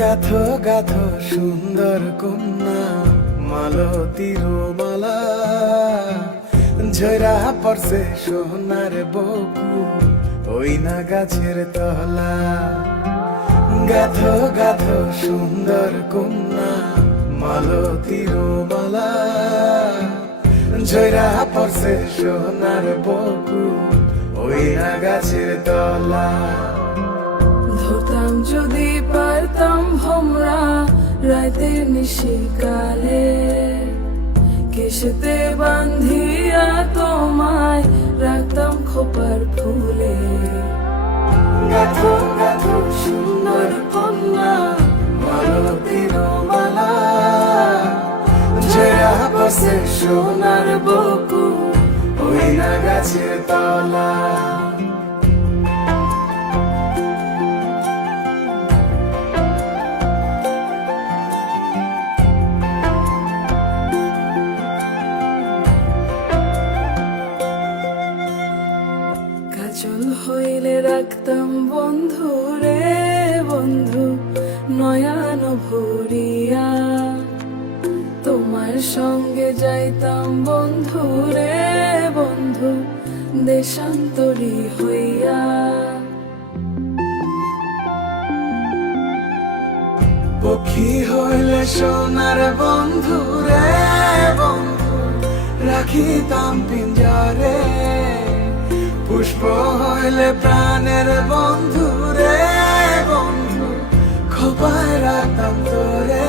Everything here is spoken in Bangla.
গাথো গাথো সুন্দর কন্যা মালতীর মালা, ঝরা পড়ছে সোনার বকু ওই না গাছের তলা। গাথো গাথো সুন্দর কন্যা মালতীর মালা, ঝরা পড়ছে সোনার বকু ওই না গাছের তলা। ধরতাম যদি পারতাম ভমরা রাতের নিশিকালে, কেশেতে বান্ধিয়া তোমায় রাখতাম খোপার ফুলে। গাথো গাথো সুন্দর কন্যা মালতীর মালা, ঝরা পড়ছে সোনার বকু ওই না গাছের তলা। কাজল হইলে রাখতাম বন্ধু রে বন্ধু নয়ন ভরিয়া, তোমার সঙ্গে যাইতাম বন্ধু রে বন্ধু দেশান্তরী হইয়া। পক্ষী হইলে সোনার বন্ধু রে বন্ধু রাখিতাম পিঞ্জরে, পুষ্প হইলে প্রাণের বন্ধু রে বন্ধু খোপায় রাখতাম তোরে।